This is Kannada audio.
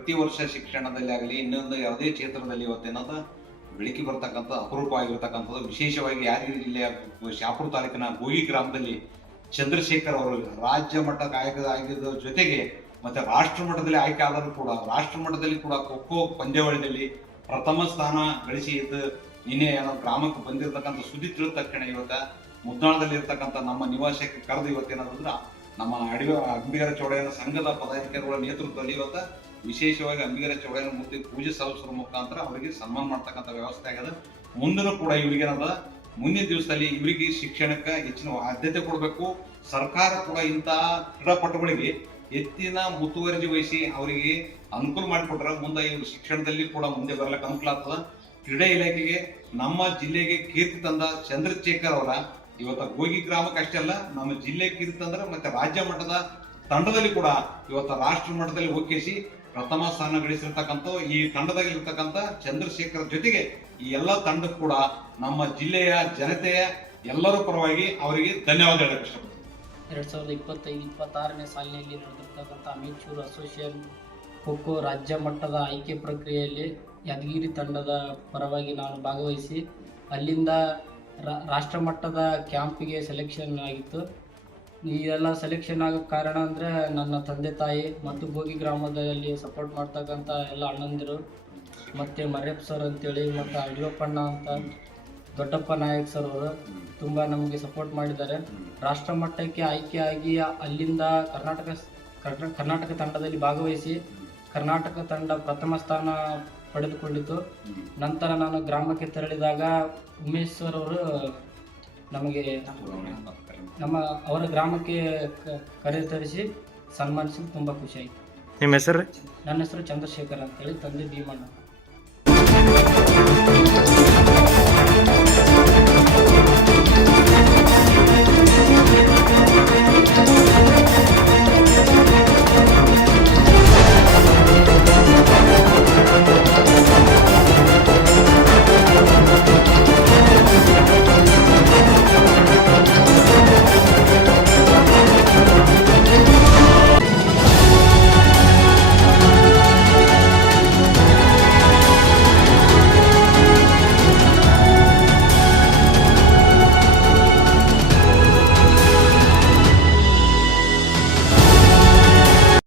ಪ್ರತಿ ವರ್ಷ ಶಿಕ್ಷಣದಲ್ಲಿ ಆಗಲಿ ಇನ್ನೊಂದು ಯಾವುದೇ ಕ್ಷೇತ್ರದಲ್ಲಿ ಇವತ್ತೇನದ ಬೆಳಕಿ ಬರ್ತಕ್ಕಂಥ ಅಪರೂಪ ಆಗಿರ್ತಕ್ಕಂಥದ್ದು. ವಿಶೇಷವಾಗಿ ಯಾದಗಿರಿ ಜಿಲ್ಲೆಯ ಶಾಪುರ ತಾಲೂಕಿನ ಗೋಗಿ ಗ್ರಾಮದಲ್ಲಿ ಚಂದ್ರಶೇಖರ್ ಅವರು ರಾಜ್ಯ ಮಟ್ಟಕ್ಕೆ ಆಗಿದ್ದ ಜೊತೆಗೆ ಮತ್ತೆ ರಾಷ್ಟ್ರ ಮಟ್ಟದಲ್ಲಿ ಆಯ್ಕೆ ಆದರೂ ಕೂಡ ರಾಷ್ಟ್ರ ಮಟ್ಟದಲ್ಲಿ ಕೂಡ ಖೋ ಪಂದ್ಯಾವಳಿಯಲ್ಲಿ ಪ್ರಥಮ ಸ್ಥಾನ ಗಳಿಸಿ ನಿನ್ನೆ ಏನೋ ಗ್ರಾಮಕ್ಕೆ ಬಂದಿರತಕ್ಕಂಥ ಸುದ್ದಿ ತಿಳಿದ ತಕ್ಷಣ ಇವತ್ತ ಮುದ್ನಾಳದಲ್ಲಿ ಇರ್ತಕ್ಕಂಥ ನಮ್ಮ ನಿವಾಸಕ್ಕೆ ಕರೆದು ಇವತ್ತೇನಾದ್ರೂ ನಮ್ಮ ಅಂಬಿಗರ ಚೌಡಯ್ಯನ ಸಂಘದ ಪದಾಧಿಕಾರಿಗಳ ನೇತೃತ್ವದಲ್ಲಿ ಇವತ್ತ ವಿಶೇಷವಾಗಿ ಅಂಬಿಗರ ಚೌಡಯ್ಯನ ಮೂರ್ತಿ ಪೂಜೆ ಸಲ್ಲಿಸುವ ಮುಖಾಂತರ ಅವರಿಗೆ ಸನ್ಮಾನ ಮಾಡ್ತಕ್ಕಂಥ ವ್ಯವಸ್ಥೆ ಆಗ್ಯದ. ಮುಂದೂ ಕೂಡ ಇವ್ರಿಗೇನದ ಮುಂದಿನ ದಿವಸದಲ್ಲಿ ಇವರಿಗೆ ಶಿಕ್ಷಣಕ್ಕೆ ಹೆಚ್ಚಿನ ಆದ್ಯತೆ ಕೊಡಬೇಕು. ಸರ್ಕಾರ ಕೂಡ ಇಂತಹ ಕ್ರೀಡಾಪಟುಗಳಿಗೆ ಹೆಚ್ಚಿನ ಮುತುವರ್ಜಿ ವಹಿಸಿ ಅವರಿಗೆ ಅನುಕೂಲ ಮಾಡಿಕೊಟ್ರೆ ಮುಂದೆ ಇವರು ಶಿಕ್ಷಣದಲ್ಲಿ ಕೂಡ ಮುಂದೆ ಬರ್ಲಿಕ್ಕೆ ಅನುಕೂಲ ಆಗ್ತದ. ಕ್ರೀಡಾ ಇಲಾಖೆಗೆ ನಮ್ಮ ಜಿಲ್ಲೆಗೆ ಕೀರ್ತಿ ತಂದ ಚಂದ್ರಶೇಖರ್ ಅವರ ಇವತ್ತ ಗೋಗಿ ಗ್ರಾಮಕ್ಕೆ ಅಷ್ಟೇ ಅಲ್ಲ, ನಮ್ಮ ಜಿಲ್ಲೆ ಕೀರ್ತಿ ತಂದ್ರೆ ಮತ್ತೆ ರಾಜ್ಯ ಮಟ್ಟದ ತಂಡದಲ್ಲಿ ಕೂಡ ಇವತ್ತ ರಾಷ್ಟ್ರ ಮಟ್ಟದಲ್ಲಿ ಒಗ್ಗಿಸಿ ಪ್ರಥಮ ಸ್ಥಾನ ಗಳಿಸಿರ್ತಕ್ಕಂಥ ಈ ತಂಡದಲ್ಲಿರ್ತಕ್ಕಂಥ ಚಂದ್ರಶೇಖರ್ ಜೊತೆಗೆ ಈ ಎಲ್ಲ ತಂಡ ಕೂಡ ನಮ್ಮ ಜಿಲ್ಲೆಯ ಜನತೆಯ ಎಲ್ಲರ ಪರವಾಗಿ ಅವರಿಗೆ ಧನ್ಯವಾದ ಹೇಳಕ್ಕೆ ಇಷ್ಟಪಡ್ತೀನಿ. 2025-26ನೇ ಸಾಲಿನಲ್ಲಿ ನಡೆದಿರ್ತಕ್ಕಂಥ ಅಮೇಚೂರ್ ಅಸೋಸಿಯೇಷನ್ ಖೋ ರಾಜ್ಯ ಮಟ್ಟದ ಆಯ್ಕೆ ಪ್ರಕ್ರಿಯೆಯಲ್ಲಿ ಯಾದಗಿರಿ ತಂಡದ ಪರವಾಗಿ ನಾನು ಭಾಗವಹಿಸಿ ಅಲ್ಲಿಂದ ರಾಷ್ಟ್ರ ಮಟ್ಟದ ಕ್ಯಾಂಪಿಗೆ ಸೆಲೆಕ್ಷನ್ ಆಗಿತ್ತು. ಈ ಎಲ್ಲ ಸೆಲೆಕ್ಷನ್ ಆಗೋ ಕಾರಣ ಅಂದರೆ ನನ್ನ ತಂದೆ ತಾಯಿ ಮತ್ತು ಗೋಗಿ ಗ್ರಾಮದಲ್ಲಿ ಸಪೋರ್ಟ್ ಮಾಡ್ತಕ್ಕಂಥ ಎಲ್ಲ ಅಣ್ಣಂದಿರು ಮತ್ತು ಮರ್ಯಪ್ಪ ಸರ್ ಅಂತೇಳಿ ಮತ್ತು ಅಡಿಯಪ್ಪಣ್ಣ ಅಂತ ದೊಡ್ಡಪ್ಪ ನಾಯಕ್ ಸರ್ ಅವರು ತುಂಬ ನಮಗೆ ಸಪೋರ್ಟ್ ಮಾಡಿದ್ದಾರೆ. ರಾಷ್ಟ್ರ ಮಟ್ಟಕ್ಕೆ ಆಯ್ಕೆಯಾಗಿ ಅಲ್ಲಿಂದ ಕರ್ನಾಟಕ ತಂಡದಲ್ಲಿ ಭಾಗವಹಿಸಿ ಕರ್ನಾಟಕ ತಂಡ ಪ್ರಥಮ ಸ್ಥಾನ ಪಡೆದುಕೊಂಡಿತು. ನಂತರ ನಾನು ಗ್ರಾಮಕ್ಕೆ ತೆರಳಿದಾಗ ಉಮೇಶ್ ಸರ್ ಅವರು ನಮಗೆ ಅವರ ಗ್ರಾಮಕ್ಕೆ ಕರೆತರಿಸಿ ಸನ್ಮಾನಿಸಿ ತುಂಬ ಖುಷಿ ಆಯಿತು. ನಿಮ್ಮ ಹೆಸರು? ನನ್ನ ಹೆಸರು ಚಂದ್ರಶೇಖರ್ ಅಂತೇಳಿ, ತಂದೆ ಭೀಮಣ್ಣ.